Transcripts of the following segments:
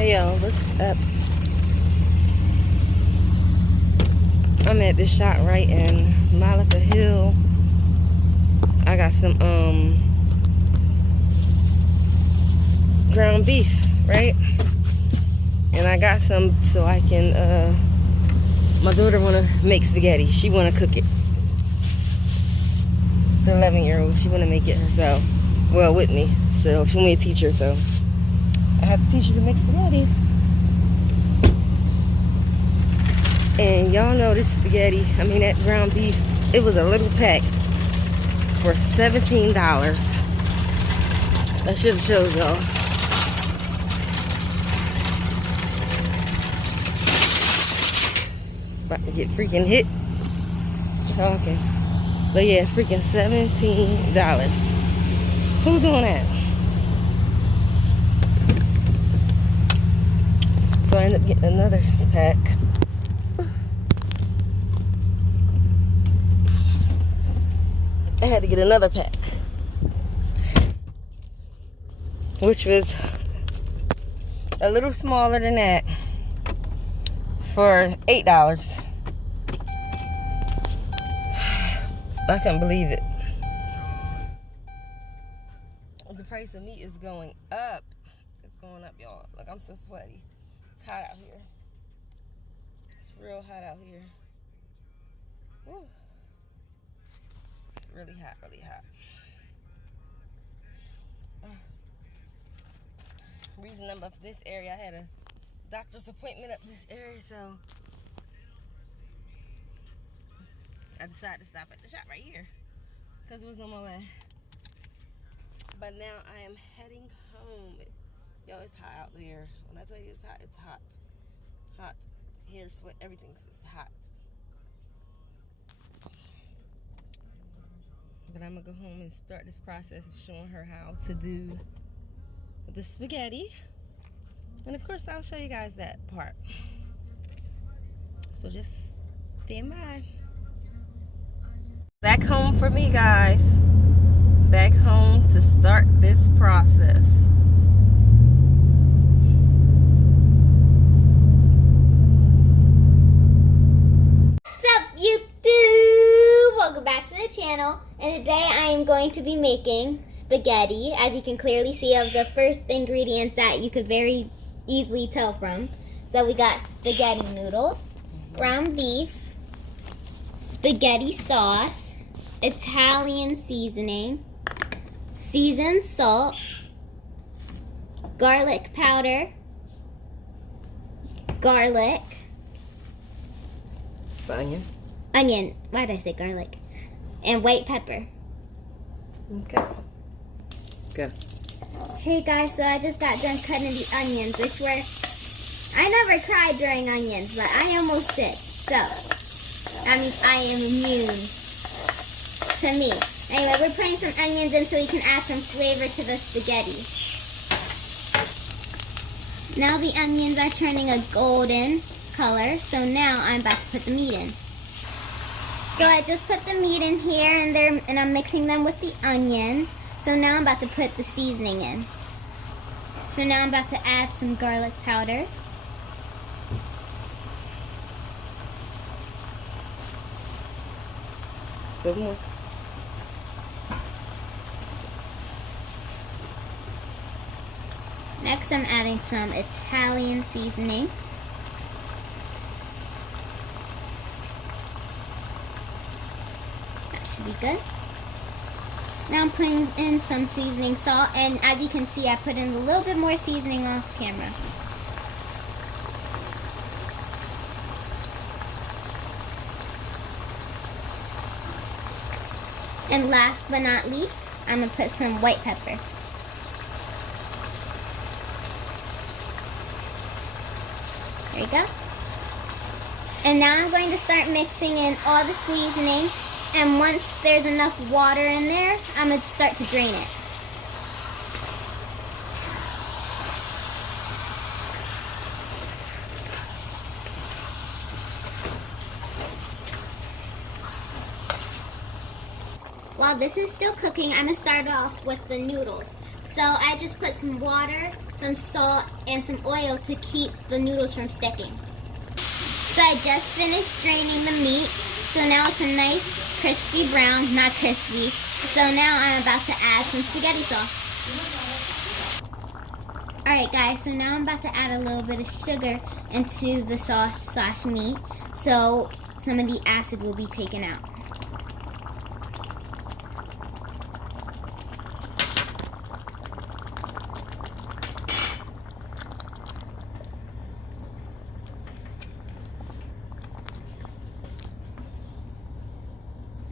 Hey y'all, what's up? I'm at this shop right in Malika Hill. I got some ground beef, right? And I got some so I can my daughter wanna make spaghetti. She wanna cook it. The 11-year-old, she wanna make it herself. Well, with me. So she want me to teach her, so I have to teach her to make spaghetti. And y'all know this spaghetti, I mean that ground beef, it was a little pack for $17. I should have showed y'all. It's about to get freaking hit. Talking. But yeah, freaking $17. Who doing that? So I ended up getting another pack. I had to get another pack, which was a little smaller than that for $8. I couldn't believe it. The price of meat is going up. It's going up, y'all. Like, I'm so sweaty. It's hot out here. It's real hot out here. Woo. It's really hot, really hot. Reason I'm up this area, I had a doctor's appointment up this area, so I decided to stop at the shop right here because it was on my way. But now I am heading home. Yo, it's hot out there. When I tell you it's hot, it's hot. Hot. Hair, sweat, everything's just hot. But I'm gonna go home and start this process of showing her how to do the spaghetti. And of course, I'll show you guys that part. So just stand by. Back home for me, guys. Back home to start this process. What's up, YouTube? Welcome back to the channel. And today I am going to be making spaghetti. As you can clearly see of the first ingredients that you could very easily tell from. So we got spaghetti noodles, ground beef, spaghetti sauce, Italian seasoning, seasoned salt, garlic powder, garlic, It's onion. onion, why did I say garlic? And white pepper. Okay. Go. Hey guys, so I just got done cutting the onions, which were, I never cried during onions, but I almost did. So, that means I am immune to me. Anyway, we're putting some onions in so we can add some flavor to the spaghetti. Now the onions are turning a golden color, so now I'm about to put the meat in. So I just put the meat in here and there, and I'm mixing them with the onions. So now I'm about to put the seasoning in. So now I'm about to add some garlic powder. Good more. Next I'm adding some Italian seasoning. That should be good. Now I'm putting in some seasoning salt, and as you can see, I put in a little bit more seasoning off camera. And last but not least, I'm gonna put some white pepper. There you go. And now I'm going to start mixing in all the seasoning. And once there's enough water in there, I'm going to start to drain it. While this is still cooking, I'm going to start off with the noodles. So I just put some water, some salt, and some oil to keep the noodles from sticking. So I just finished draining the meat. So now it's a nice crispy brown, not crispy. So now I'm about to add some spaghetti sauce. Alright guys, so now I'm about to add a little bit of sugar into the sauce / meat. So some of the acid will be taken out.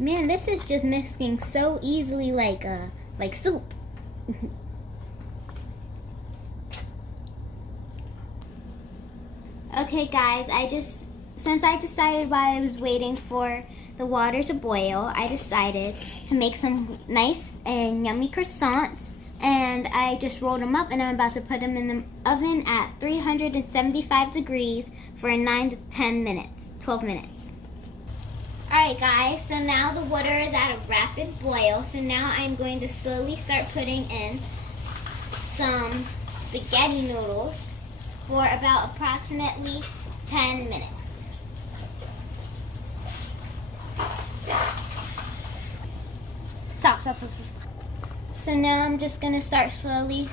Man, this is just mixing so easily like soup. Okay guys, since I decided while I was waiting for the water to boil, I decided to make some nice and yummy croissants, and I just rolled them up and I'm about to put them in the oven at 375 degrees for 9 to 10 minutes, 12 minutes. Alright guys, so now the water is at a rapid boil, so now I'm going to slowly start putting in some spaghetti noodles for about approximately 10 minutes. Stop. So now I'm just going to start slowly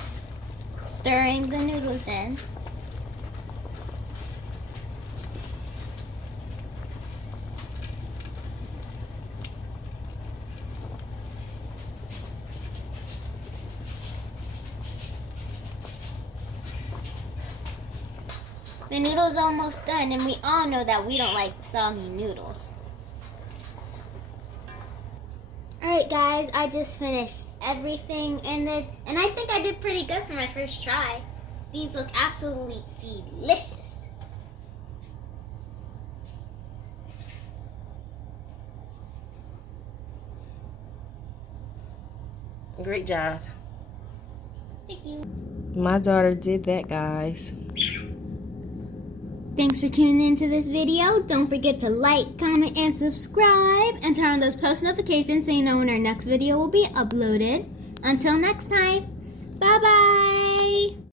stirring the noodles in. The noodle's almost done, and we all know that we don't like soggy noodles. Alright guys, I just finished everything, and I think I did pretty good for my first try. These look absolutely delicious. Great job. Thank you. My daughter did that, guys. Thanks for tuning into this video. Don't forget to like, comment, and subscribe, and turn on those post notifications so you know when our next video will be uploaded. Until next time, bye-bye.